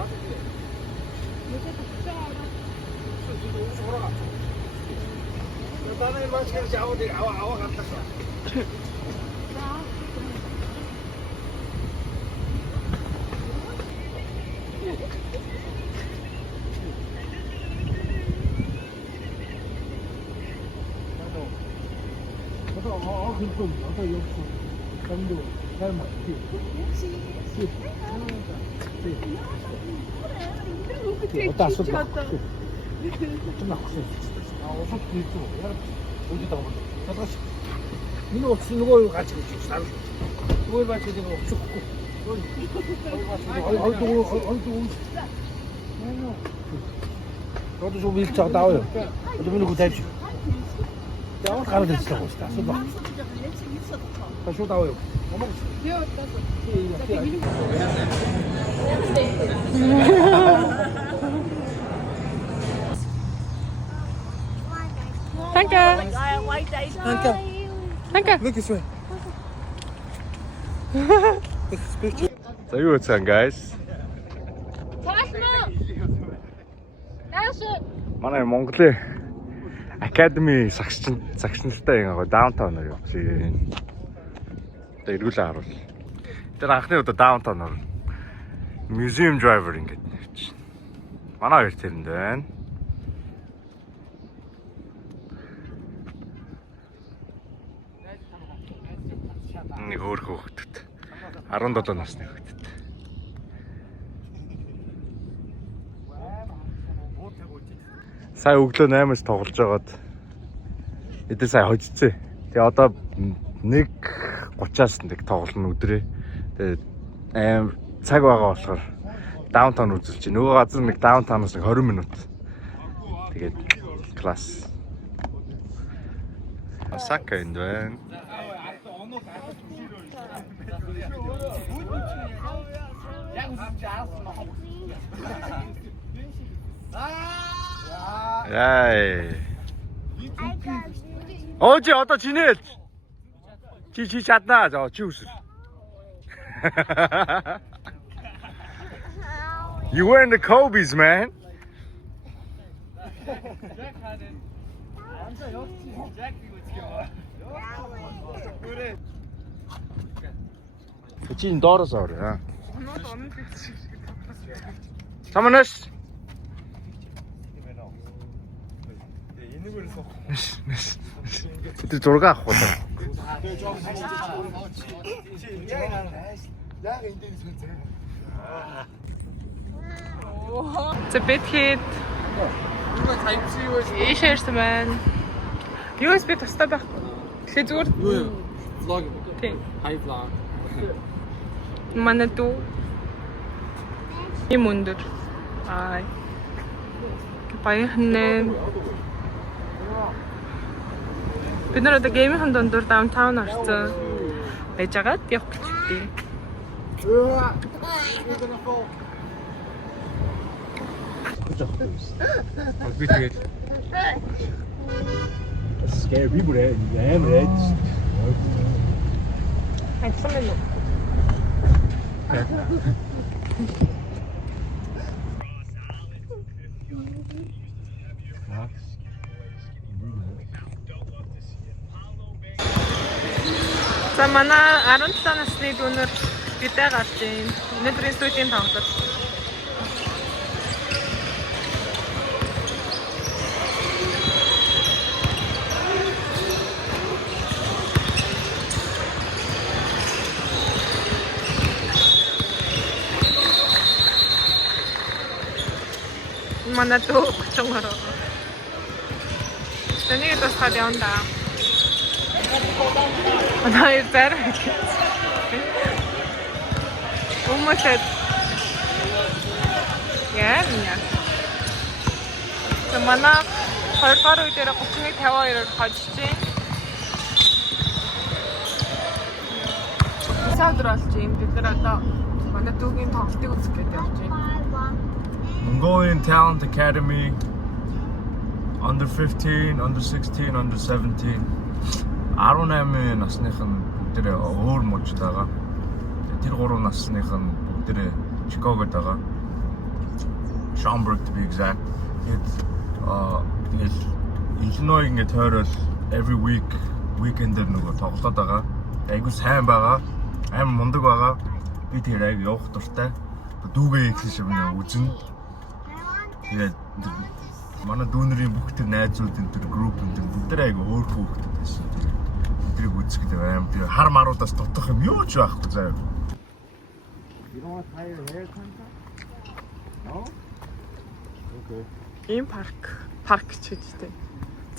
Wat zo wil ik daar? Dat doen we goed even. Ja, wat gaan we dit zo staan? Zo wacht. Ga zo daar. Danke. Danke. Look this way. За юу хийсэн guys? Манай Монголын Academy загч нартай ингээ даунтаунаар явуулъя. Одоо эргүүлээ харуул. Тэр анхны удаа даунтаунаар museum driver ингээд нэрч. Манай хоёр тэрэнд байна. Нэг өөр хүүхэд 17 насны хүүхэд. Сая өглөө 8-аас тоглож байгаад эдгээр сая хожицээ. Тэгээ одоо 1:30-аас нэг тоглоно өдрөө. Тэгээ цаг байгаа болохоор даунтаун үзүүлж чинь. Нөгөө газар нэг даунтаунаас нэг 20 минут. Тэгээд класс. Осака энд байна. Яй. Ожи одоо чинээ. Чи чаднаа. Чи үсэр. You wearing the Kobe's, man. Чин доороос орё. Саманаш. Тэр зураг авах уу? It's a bit hit. Ийшээрсэн байна. USB тустай байх. Тэгэхээр зүгээр. Юу vlog. Тийм. High vlog. Манай дүү. Ийм өндөр. Ай. Баян. Бид нар одоо геймийн дундуур даунтаун орсон. Байж агаад явах гэж байна. Scary people there. Damn red. Хайцсан байна уу? За манай 17 насны дүүнэр гитар гарч байна. Өнөөдрийн студийн тоглолт. Манай дүү чонгороо. Тэнийг тасгал явна. Она и зарах. Умочет. Яа. Замана хоёр үедээ 31:52-оор хожиж чинь. Садрал чинь бид нар одоо манай дүүгийн тоглолтыг үзэх гээд явж байна. Mongolian Talent Academy, under 15, under 16, under 17. 18 насныхан бүгдээ өөр мужид байгаа. Тэр 3 насныхан бүгдээ Чикагод байгаа. Schaumburg to be exact. Тэгээд Illinois ингээд тойрол every weekend дээр нөгөө тоглоод байгаа. Айгуу сайн байгаа. Амар мундаг байгаа. Би тэр айгуу явах дуртай. Дүүгээ ихлэж юм үзнэ. Тэгээд манай дүүнэрийн бүх тэр найзууд энэ тэр групп энэ бид нар айгуу өөр хүүхдүүд байсан. Тэрийг үзэх гэдэг амар тэр хар маруудаас дутах юм юу ч байхгүй заяа. You don't want to tie your hair sometimes? No? Okay. Ийм парк ч үстэй.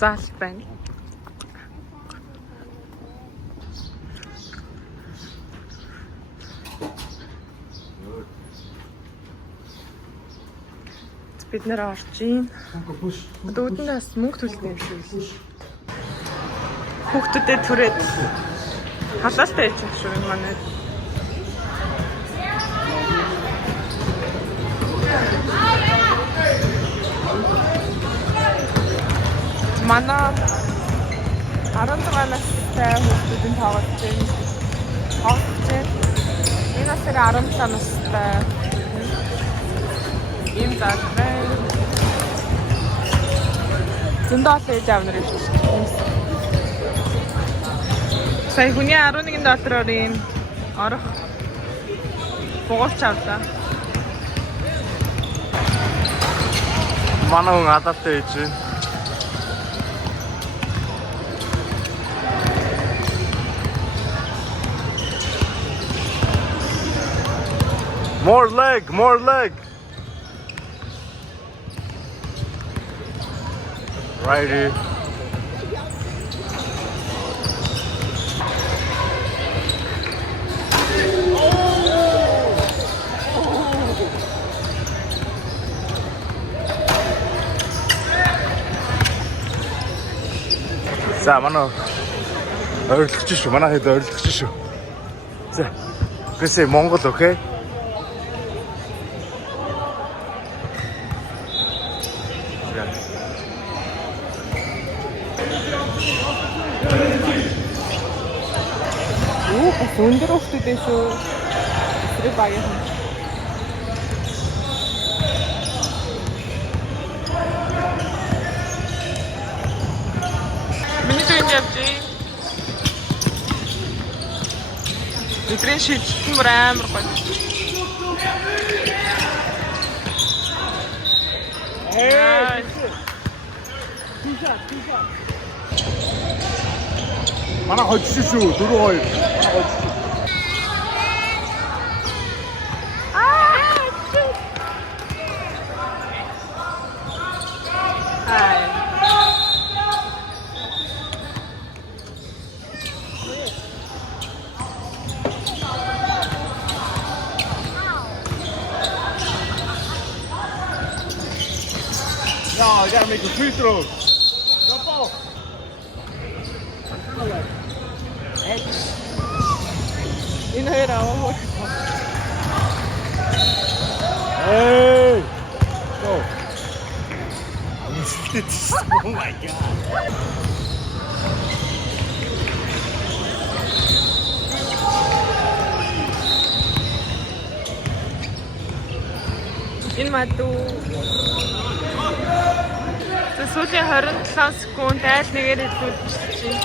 Заал байна. Бид нэр орж ийн. Өөдөндөөс мөнгө төлсөн юм шиг. Хүүхдүүдэд түрээд халаалтай яж юм шиг манай. Манай 16 настай хүүхдүүдийн тоглож байна. Энэ настай 17 настай ийм залбай. Зөндөө л явна гэж байна. Сая хүний $11 ийм орох бугуулч авлаа. Манай хүн адaalтай ээж байна. More leg. Righty. За манай ойрлогч шүү. Манай хэд ойрлогч шүү. За. Гэсээ Монгол окей. Өндөр өвчтэй шүү. Эсрэг багийн. Миний төвд явжээ. Өдрийн шилжсэн бүр амар гоё. Манай хожиж шүү 4-2. Манай хожиж. No, I gotta make a free throw. Jump off. Энэ хоёр аваа. Hey. Go. Oh my god. Энэ матуу. Сүүлийн 27 секунд айл нэгээр хэлүүлчихсэн.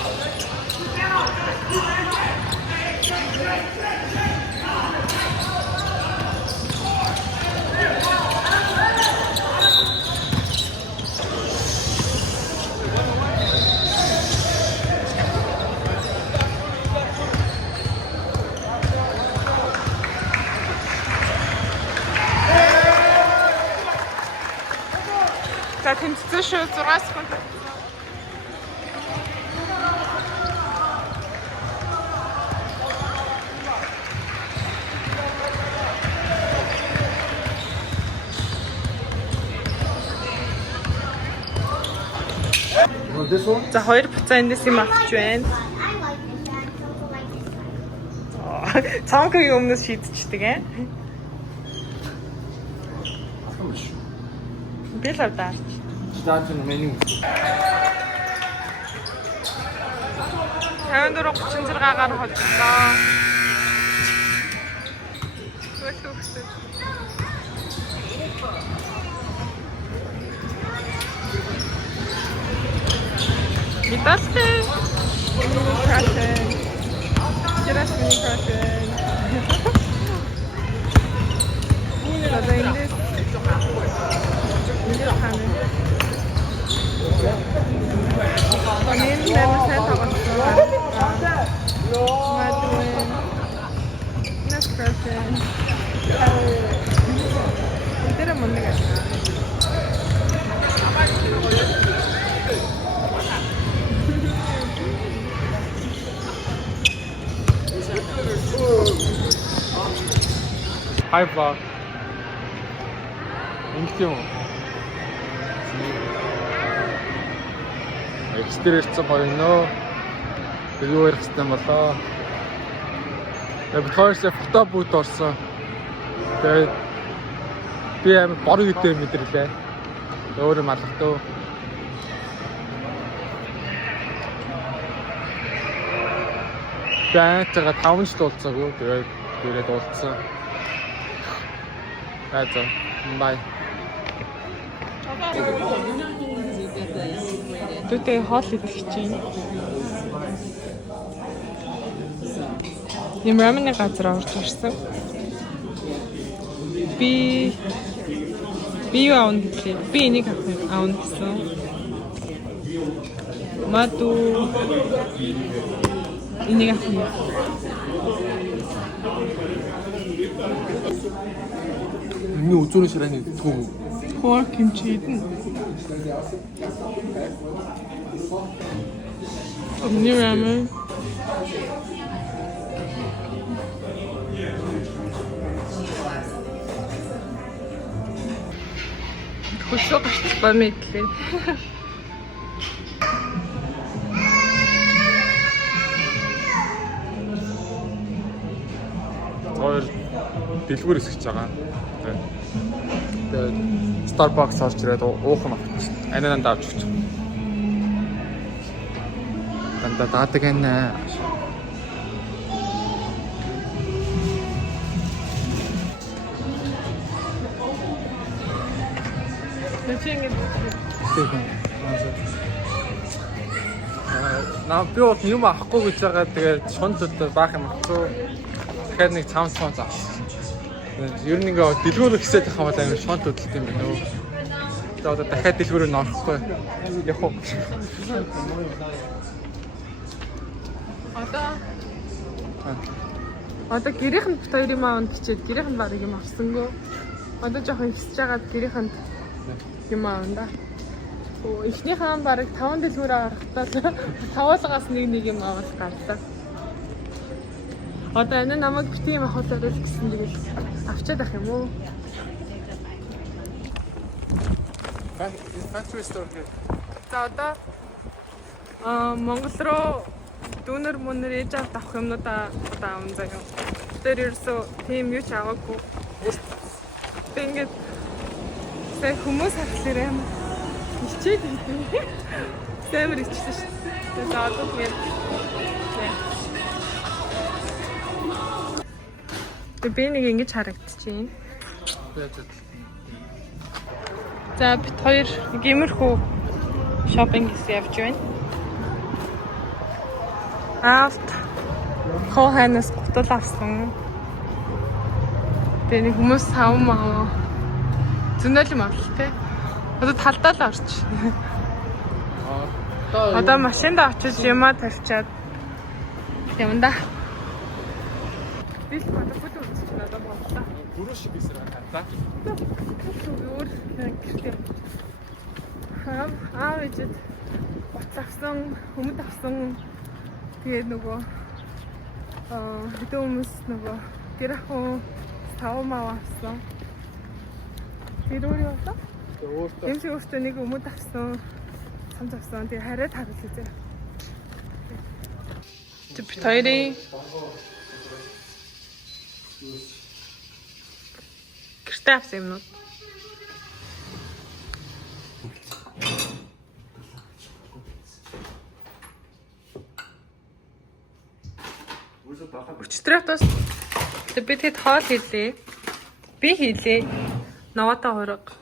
За тэмцсэн шүү 6 секунд. This one? За 2 буцаа эндээс юм авч байна. Цаанкгийн өмнөөс шийдчихдэг ээ. Би л авдаарч. Start in the menu. 54-36-аар хоцлоо. Виталий. Красен. Сейчас мне красен. Одоо эндээс хана. Онин нэмэр сайн тоглосон. Мадуэн. Нэскрасэн. Тэр мөн нэг. Hi vlog. Ингэх юм. Экспириенс гоё. Тэр юу ярих гэсэн болоо. Тэгээд хоёрсоо фото бут орсон. Тэгээд би амар бор үедээ мэдэрлээ. Өөрөө малгатуу. Баатайгаа 5 жил уулзаагүй. Тэгээд уулзсан. Айза. Бай. Төвтэй хоол идэх чинь. Юм рамны газар орж ирсэн. Би юу аавн гэхлээ. Би энийг аавн гэсэн. Маду энийг авах. 이미 오조는 시간이 고. Хоор 김치 идэн. Нэг рамен. Хөшөө бамитлээ. Хоёр дэлгүүр хэсгэж байгаа. Тэгээд Starbucks орж ирээд уух нь авчих. Анаа даа авчих. Дандаа даадаг энэ. Наа би бол юм авахгүй гэж байгаа. Тэгээд шунд өдөө баах юм авахгүй. Дахиад нэг цаам цаан авсан. Ер нь ингээ дэлгүүр хэсээд байгаа бол амар шонт хөдөлт юм байна уу. За одоо дахиад дэлгүүрээр норохгүй. Яг уу. Одоо гэрийнхэнд бит хоёр юм аавн гэчээд гэрийнхэнд баг юм авсангүй. Одоо жоохон ихсэж байгаа гэрийнхэнд юм аавн да. Эхнийхэн баг 5 дэлгүүр авахдаа 5-аас нэг юм авах гарлаа. Одоо энэ намайг бит юм авах удаа л гэсэн тэгэл авчаад ах юм уу? Factory store гэх. За одоо Монгол руу дүүнер мөнөр ээж авах юмнуудаа аавн заяа. Тэр ерөөсөө тийм юу ч аваагүй. Ингээд сая хүмүүс хахлаар юм. Ичээд идэв. Сэмэр ичсэн шүү дээ. Тэгээд одоо тэгээд би нэг ингэж харагдчихээн. За бид хоёр нэг иймэрхүү шопинг хийсэн явж байна. Авт хойноос гутал авсан. Тэгээ нэг хүмүүс савмаа. Зөндөл юм авлаа те. Одоо талдаа л орч. Одоо машинд очиж юмаа тавьчаад явна да. Бил бодоход үзчих надад боллоо. Бүрөө шиг эсрэг хатаа. Зүгээр гэртээ. Аав ээжэд бот авсан, хүмүүд авсан. Тэгээд нөгөө хэдэн хүмүүс нөгөө гэр ахын тавмаа авсан. Тэр өөрөө болоо. Энд чи өөртөө нэг хүмүүд авсан. Самж авсан. Тэгээд хараад харуулъя зэ. Тэг бит хоёрын гэртээ авсан юмнууд. Өчтөрөөс би тэгэд хоол хийлээ. Би хийлээ. Наваата хорог.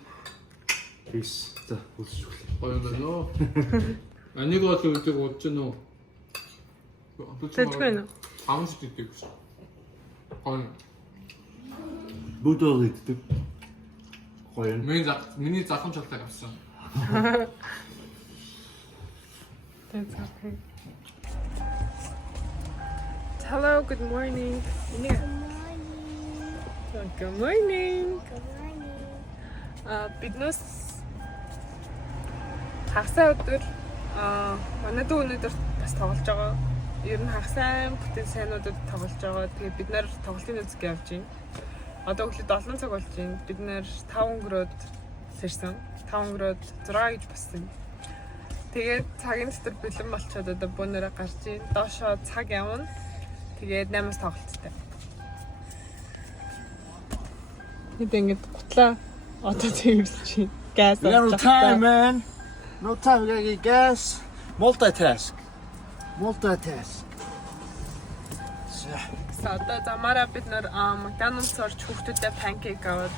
Peace. За, үзчихвэл. Гоё болоо. Нэг бол үлдээ удаж нөө. Тэжгүй нэ. Хаан шүү дээ гэж. Гоё. Бүдөө иддэг. Гоё. Миний залхам чалтай авсан. That's okay. Hello, good morning. Good morning. Биднээс хагасаа өдөр манай дүү өнөдөр бас тоглож байгаа. Ер нь хагасаа бүтэн сайнуудад тоглож байгаа. Тэгээд бид нэр тоглолтын үзэг явж байна. Одоо өглөө 7 цаг болж байна. Бид нэр 5 өнгөрөөд сэрсэн. 5 өнгөрөөд 6 гэж болсон. Тэгээд цагийн дотор бэлэн болчиход одоо бүүнээрээ гарч ийн. Доошоо цаг явна. Тэгээд 8-аас тоглолттой. Бид ингэж гутлаа одоо цэвэрлэж газ We got no time, man. No time. We gotta get gas. Multitask. Одоо замаараа бид нэр McDonald's орж хүүхдүүдэд панкейк аваад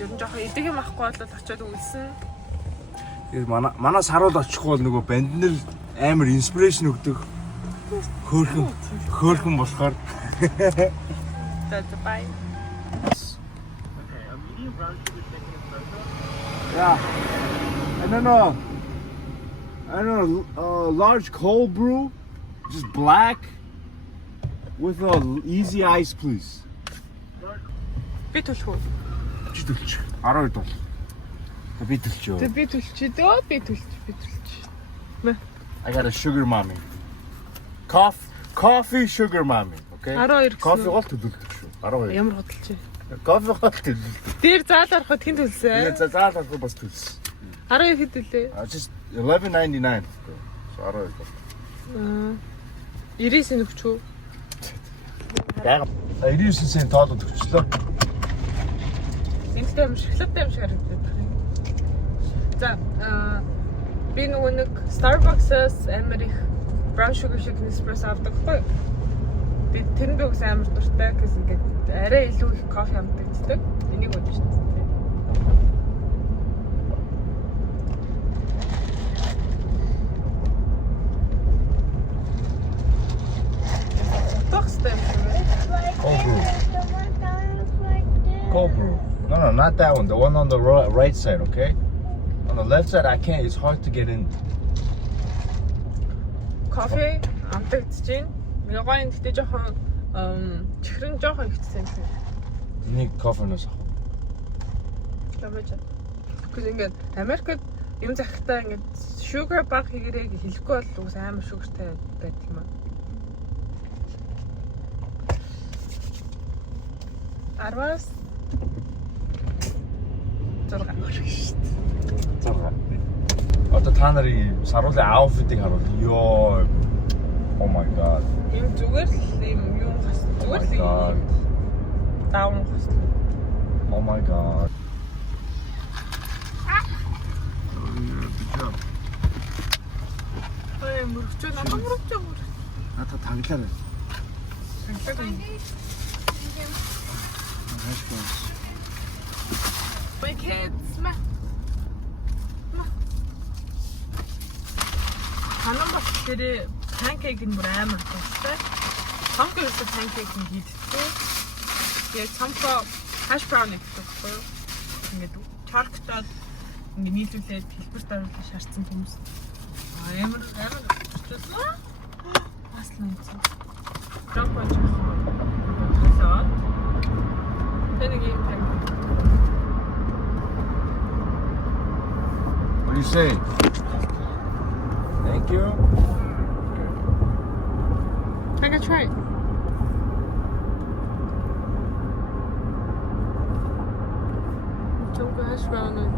ер нь жоохон идэг юм ахгүй бол очиод үлсэн. Манай саруул очихгүй бол нөгөө банднэр амар инспирэшн өгдөг. Хөөрхөн болохоор. That's bye. Yeah. And then large cold brew, just black with easy ice, please. Би төлөх үү? Чи төлч. 12 бол. Би төлч. Тэг би төлчих дөө би төлч. I got a sugar mommy. Coffee sugar mommy, okay? 12 гэсэн. Кофе гол төлөлдөг шүү. 12. Ямар хөдөлч. Кофе гол төлөлдөг. Дээр заал ороход хин төлсөн. Тэгээ заалаа бас төлсөн. 12 хэд төлөө? Just $11.99. So 12 бол. 99 өгч үү? Яг 99 сент тоолоод өгчлөө. Энэтэй юм шоколадтай юм шиг харагдаад байна. За би нөгөө нэг Starbucks-аас амар их brown sugar shake espresso авдаг байхгүй. Би тэр нь би үгүй амар дуртай гэсэн ингээд арай илүү их кофе амтагддаг. Энийг ууж шээ. Cold brew. No, not that one. The one on the right side, okay? On the left side, I can't. It's hard to get in. Кофе амтагдж байна. Ягаа энэ гэдэг жоохон чихрэн жоохон ихсэн юм. Нэг кофенос авах. Ямаач. Гэхдээ ингээд Америкт юм захихтаа ингээд sugar баг хийгэрээ хэлэхгүй бол үгүй амар sugarтай байдаг юм аа. Арвас 6 Одоо та нарын саруулын outfit-ийг харуул. Йоо. Oh my god. Им зүгээр л юм хас. Зүгээр л юм. Даун хас. Oh my god. Ой, мөрөгчөө намайг мөрөгчөө. Та таглаарай. My kids, ma. Ханам бас тэр панкейк нь бүр амар тастай. Цамхаг өсө панкейк нь хийдтэй. Яг цамхаг hash brown гэдэг байхгүй юу? Ингээд чарктаад ингээд нийлүүлээд хэлбэрт оруулах шаардсан хүмүүс. Амар болчихсон. Бас л үнэтэй. Жопож хасаад. Тэнийг юм панкейк. What do you say? Thank you. I can try it. Don't go hash brown and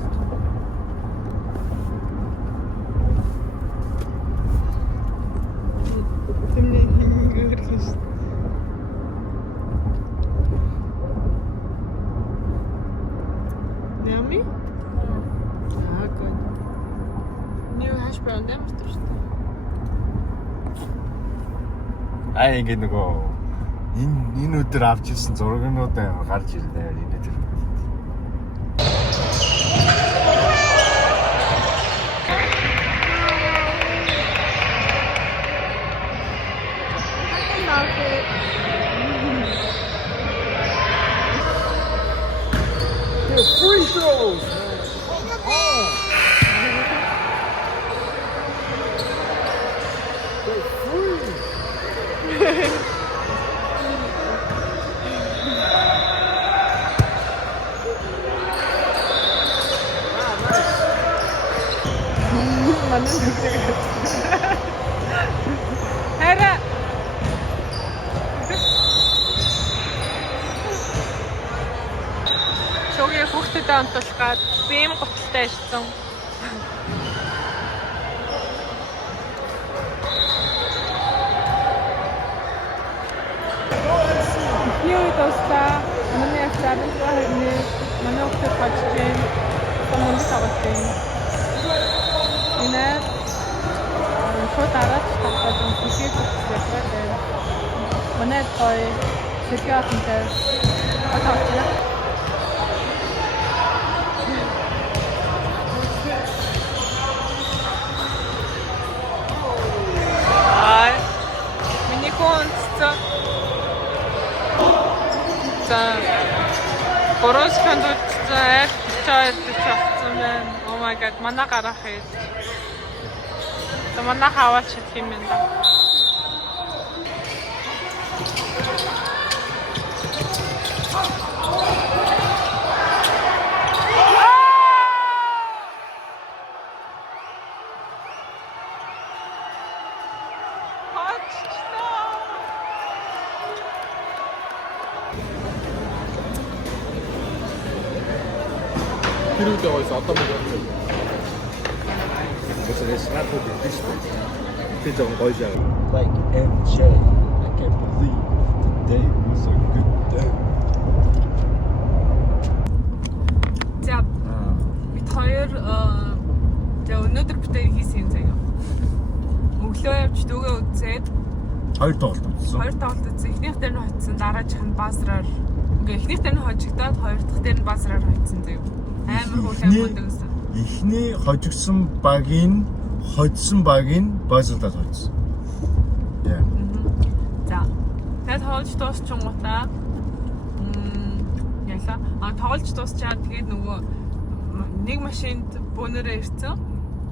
Yummy? Ah, good. New hash brown ямар шүү дээ. Ингээд нөгөө энэ өдөр авч ирсэн зургнууд гарч ирлээ. Энэ өдөр. Get free throws, man. Come on. Get free. 맞는 덕질 해라. Шогийн хүүхдэд амтуулгаад бэм готалтай ирсэн. Юу тастаа миний ахлаар хэрнээ манай хүүхдэд бачжээ. Томонд тавтай. Энэ шууд дараад тавтаад үсгийг хөтлөж манай гоё сэлгээ хатантай атаачна. Миний концерт Борос хандууд чаад чагцсан байна. Oh my god, манай гарах ээ. Манай хаваач чадах юм байна. 기를 때가 있어. 아까 먹었는데. Because it's not for the distance. It's on Roja. Like MJ, I can't believe today was a good day. За бид хоёр өнөөдөр бүтээр хийсэн юм заяа. Өглөө явж дүүгээ үзээд Хоёр тоглолт үзсэн. хоёр тоглолт үзсэн. Эхнийх дээр нь хоцсон, дараачих нь баасраар. Ингээ эхнийх дээр нь хожигдоод хоёр дахь дээр нь баасраар хоцсон заяа. Амар хөөрхөн мөндөсөн. Эхний хожигдсан багийн хоцсон багийн базалдаад хоцсон. Яа. За. Тэгээд тоглож дуусчихгоотаа яла. Тоглож дуусчаад тэгээд нөгөө нэг машинд бөөнөрөө ирсэн.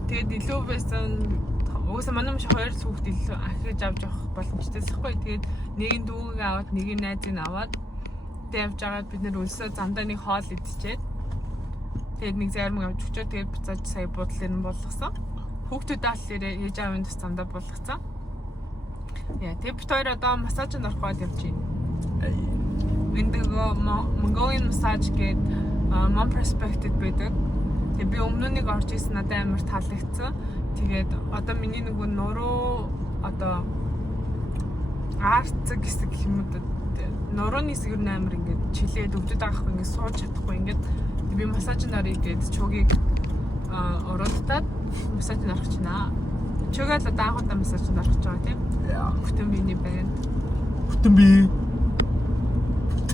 Тэгээд илүү байсан. Уусаа манай маш хоёр хүүхэд илүү ахиж авч явах боломжтой байхгүй. Тэгээд нэг нь дүүгээ аваад нэг нь найзыг аваад тэгээд явж байгаад бид нэр өлсөө замдаа нэг хоол идчихээд тэгээд нэг зарим авч өчөө тэгээд буцааж сая буудлын нь болгосон. Хүүхдүүд ааллаар ээж аавын тус замдаа болгоцсон. Яа, тэгээд бид хоёр одоо массажд орох гээд явж байна. Эндээ Mongolian massage гээд Mom Prospect-д байдаг. Тэгээд би өмнөнийг орж исэн надад амар таалагдсан. Тэгээд одоо миний нөгөө нуруу одоо арт гэсэн юм уу нурууны хэсэг нь амар ингээд чилээд өвдөд авахгүй ингээд сууж чадахгүй ингээд би массажд орё гэдэг чугийг оролдоод массажд орох чинаа. Чугаал одоо анхудаа массажд орох гэж байгаа тийм. Яа. Бүтэн биений байна. Бүтэн бие.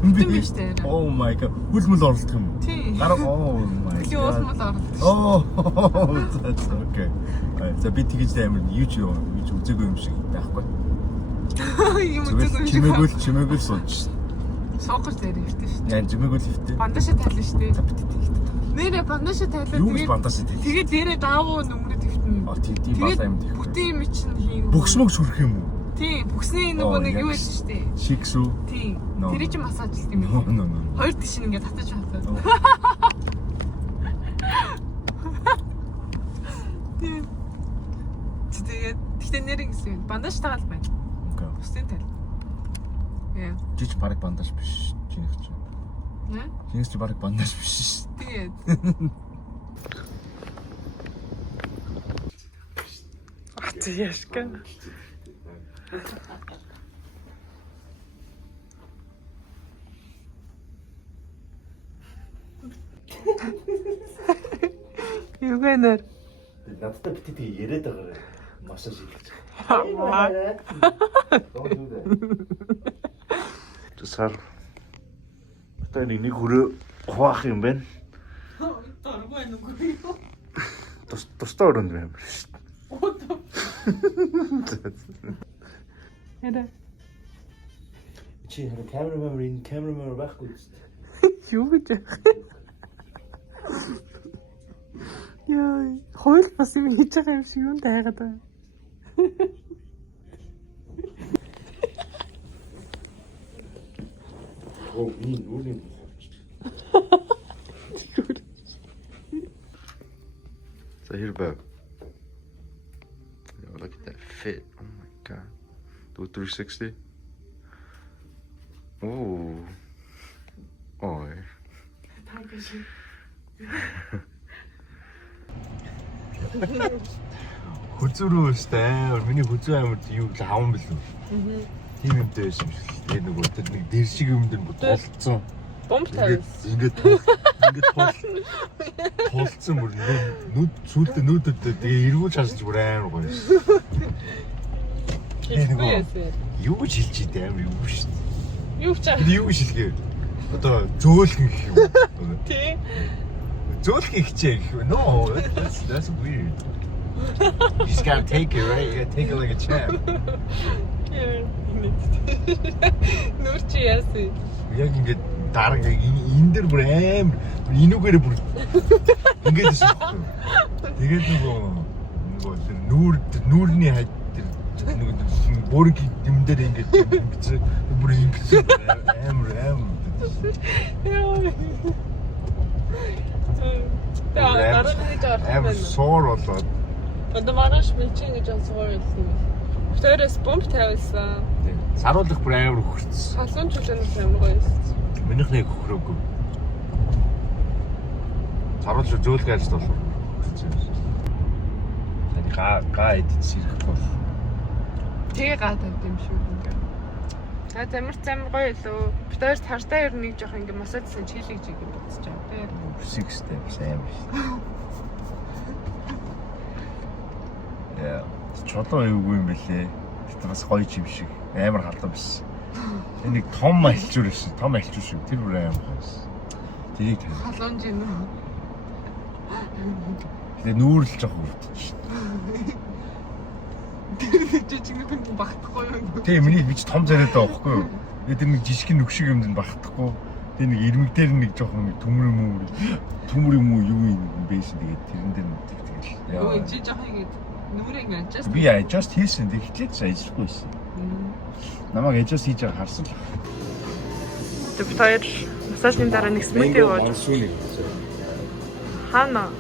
Бүтэн бие штэ. Oh my god. Хүлмэл орлох юм уу? Тийм. Гараа oh my god. Би уусмал орлоо. Oh, that's okay. За би тэгэж амар YouTube үзээгүй юм шиг байхгүй. Юм үзээгүй. Чимээгүүл сууж. Соокож дээр ирсэн шүү дээ. Яа, чимээгүүл хөвтэй. Бандаж тайлна шүү дээ. Нэрээ бандаж тайлаа. Юу гэж бандаж тайлаа? Тэгээд дээрээ даавуу нөмрөд ихтэн. Тийм баасан юм тийм. Бүтэн юм чинь хийн. Бөхсмөг шүрх юм уу? Тийм, бүхсний нөгөө нэг юу байсан шүү дээ. Шиксүү. Тийм. No. Тэр чинь массажлт юм уу? No. Хоёр тийш ингээд татаж хатаад. Тийм. Тэгээд тэгтээ нэрэн гэсэн. Бандаж тагаал байна. Окей. Бүсний тайл. Яа. Жиж барыг бандаж биш. Чинийх чинь. Яа? Чинийх чинь барыг бандаж биш. Тэгээд. Яшка. Юу гэнэ? Надтай битээ яриад байгаа массаж хийлгэж. Тусаар одоо нэг хүрээ хуваах юм байна. Доргой нүггүй юу? Тустай өрөөнд байна шүү дээ. Эдэ. Чи хамаагүй камераман байхгүй шүү дээ. Юу гэж? Яа, хууль бас юм хийж байгаа юм шиг юм тайгаад байна. Oh, really? So here, babe. Yo, look at that fit. Oh my god. Do a 360. Oh. Oh. Хүзүүрөө өстэй. Миний хүзүү амард юу л аван билүү. Тийм юмтай байсан юм шиг. Тэгээ нөгөө тэр нэг дэр шиг юм дээр тулцсан. Бомб тавьсан. Ингээд тулцсан бүр нүд сүултээ нүдэд тэгээ эргүүл шаасч бүр амар гоё. Юу гэж хэлж идэв амар юу шүү дээ. Юу ч аа. Юу гэж хэлгээ. Одоо зөөлхөн гэх юм. Тий. Зөөлхөн хичээ гэх юм. No, that's weird. You just gotta take it, right? You gotta take it like a champ. Нүр чи яасан? Яг ингээд дарга энэ дээр бүр амар инүүгээр бүр ингээд байсан байхгүй. Тэгээд нөгөө тэр нүүрний хай тэр нөгөө бүрэг юм дээр ингээд бичсэн бүр ингэж амар. Амар суур болоод. Одоо маргааш мэлчин гэж суур болсон. Тэрээс бомб тавьсан. Саруулах бүр амар хөрцсөн. Салуун чөлөөнөөс амар гоё байсан. Минийхнийг хөхрөөгүй. Саруулж зөөлгөөлж болохоор хөрцсөн. Таны гаа эдэж сэрхэхгүй. Тэгээ гадаад юм шүү ингээ. За замар гоё лөө. Бид хоёр тартай ер нь нэг жоох ингээ масажсан чийлэг жиг юм бодож байгаа тий. Сикстэй сайн биш. Яа, чулуу аюугүй юм бэлээ. Гэтэ бас гоё юм шиг. Амар халуун биш. Энийг том альчуур биш. Том альчуур шиг. Тэр бүр амар гоё биш. Тэрийг тэр. Халуун жин үү? Тэгээ нүүрлж жоох өвдчих. Жижиг нэг хүн багтахгүй юу? Тэгээ миний бич том царайтай байхгүй юу? Тэр нэг жижиг нүгшиг юмд нь багтахгүй. Тэгээ нэг ирмэг дээр нэг жоох нэг төмөр юм уу юу юм байсан. Тэгээд тэрэн дээр нэг тэгэл. Юу чи жоох ингэ нүрийг adjust. Би adjust хийсэн. Тэгэхлээр сайжрахгүй байсан. Намайг adjust хийж байгаа харсан л. Бид хоёр массажны дараа нэг смути ууж. Хана.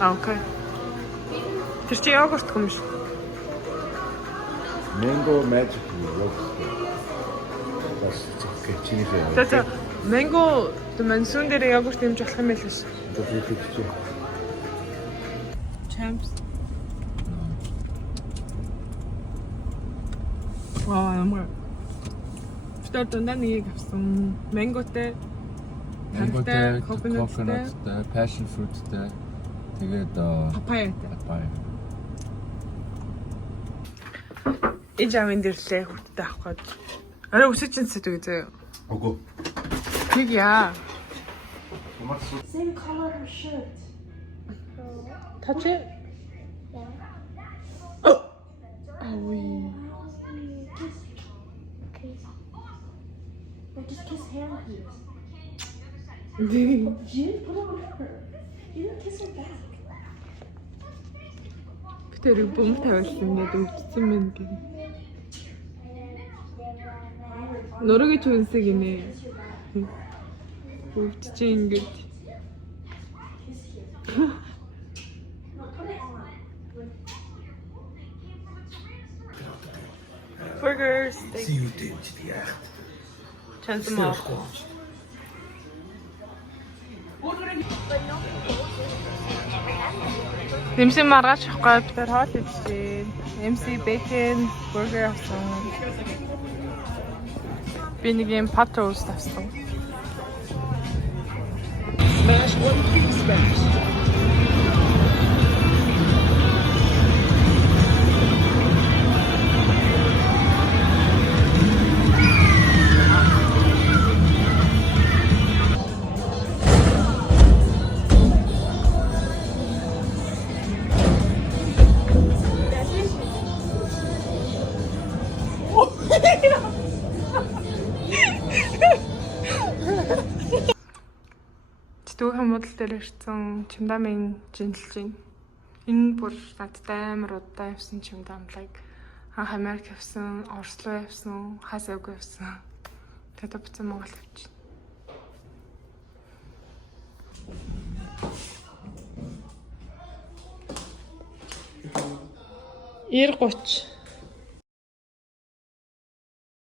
Окей. Тэр чи йогурт юм шүү. Mango magic yogurt. That's okay. Чиний яа. За mango монсун дээр йогурт юмж болох юм байл ш. Champs. Ямар. Фтор дундаа нэг авсан. Mangoтэй, coconutтэй, passion fruitтэй. Тэгээд папаятай. Эжавэн дэрлээ хүрттэй авах гээд. Арай өсөж чинь зүг зөө. Үгүй. Тэг яа. Same color her shirt. Touch it. Yeah. Oh oui. Kiss. Or just kiss hand here. Jin, put it on her. You didn't kiss her back. Тэр бомб тавьсан гэдэг өвдсөн мэн гэх. Нөрөгийн түнсэг гинэ. Өвдчих ингэж. Burgers. See you did yeah. Chance mo. MC маргааш авахгүй бид хоол идсэн. MC bacon burger авсан. Би нэг юм pot roast авсан. Smash one thing smash. Түг юм уу буудал дээр ирсэн чимдамын жинэлж байна. Энэ бүр надтай амар удаа явсан чимдам like анх Америк явсан, Орос руу явсан, хасаг явсан. Тэгээд буцаа Монгол явчихсан. Ир 30